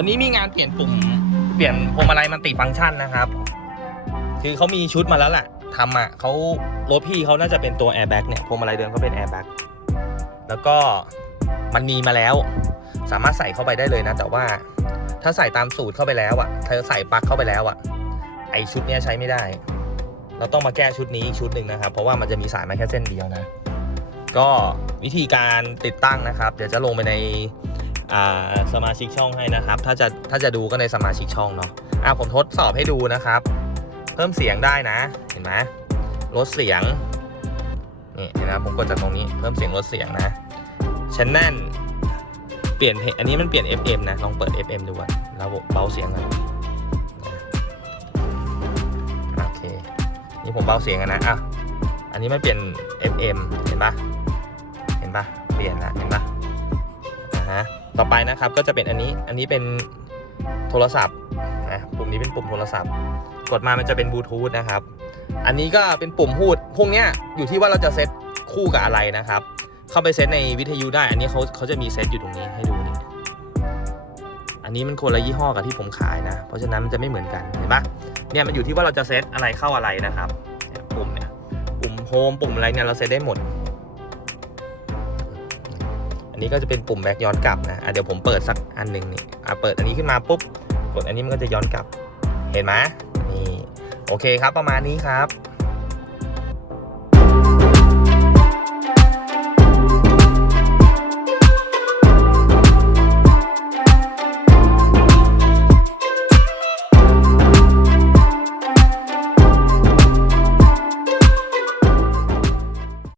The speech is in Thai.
วันนี้มีงานเปลี่ยนปุ่ม เปลี่ยนพวงมาลัยมันติฟังก์ชันนะครับ คือเขามีชุดมาแล้วแหละทำอะเขารถพี่เขาน่าจะเป็นตัวแอร์แบ็กเนี่ยพวงมาลัยเดิมเขาเป็นแอร์แบ็กแล้วก็มันมีมาแล้ว สามารถใส่เข้าไปได้เลยนะ แต่ว่าถ้าใส่ตามสูตรเข้าไปแล้วอะเธอใส่ปลั๊กเข้าไปแล้วอะ ไอชุดเนี้ยใช้ไม่ได้ เราต้องมาแก้ชุดนี้อีกชุดหนึ่งนะครับ เพราะว่ามันจะมีสายมาแค่เส้นเดียวนะ ก็วิธีการติดตั้งนะครับ เดี๋ยวจะลงไปใน สมาชิกช่องให้นะครับ ถ้าจะถ้าจะดูก็ในสมาชิกช่องเนาะอะผมทดสอบให้ดูนะครับ เพิ่มเสียงได้นะ เห็นไหมลดเสียงนี่เห็นนะผมกดจากตรงนี้เพิ่มเสียงลดเสียงนะชั้นแน่นเปลี่ยนเพลงอันนี้มันเปลี่ยน FM นะลองเปิด FM ดูก่อนแล้วเบาเสียงกันโอเคนี่ผมเบาเสียงกันนะอะอันนี้มันเปลี่ยน FM เห็นปะเห็นปะเปลี่ยนละเห็นปะ ต่อไปนะครับก็จะเป็นอันนี้อันนี้เป็นโทรศัพท์นะปุ่มนี้เป็นปุ่มโทรศัพท์ กดมามันจะเป็นบลูทูธนะครับ อันนี้ก็เป็นปุ่มพูดพวกเนี้ยอยู่ที่ว่าเราจะเซตคู่กับอะไรนะครับ เข้าไปเซตในวิทยุได้ อันนี้เขาเขาจะมีเซตอยู่ตรงนี้ให้ดูนี่อันนี้มันคนละยี่ห้อกับที่ผมขายนะ เพราะฉะนั้นมันจะไม่เหมือนกันเห็นปะเนี่ยมันอยู่ที่ว่าเราจะเซตอะไรเข้าอะไรนะครับปุ่มเนี่ยปุ่มโฮมปุ่มอะไรเนี่ยเราเซตได้หมด อันนี้ก็จะเป็นปุ่มแบ็กย้อนกลับนะะเดี๋ยวผมเปิดสักอันหนึ่งนี่อะเปิดอันนี้ขึ้นมาปุ๊บ กดอันนี้มันก็จะย้อนกลับ เห็นไหมนี่ โอเคครับประมาณนี้ครับ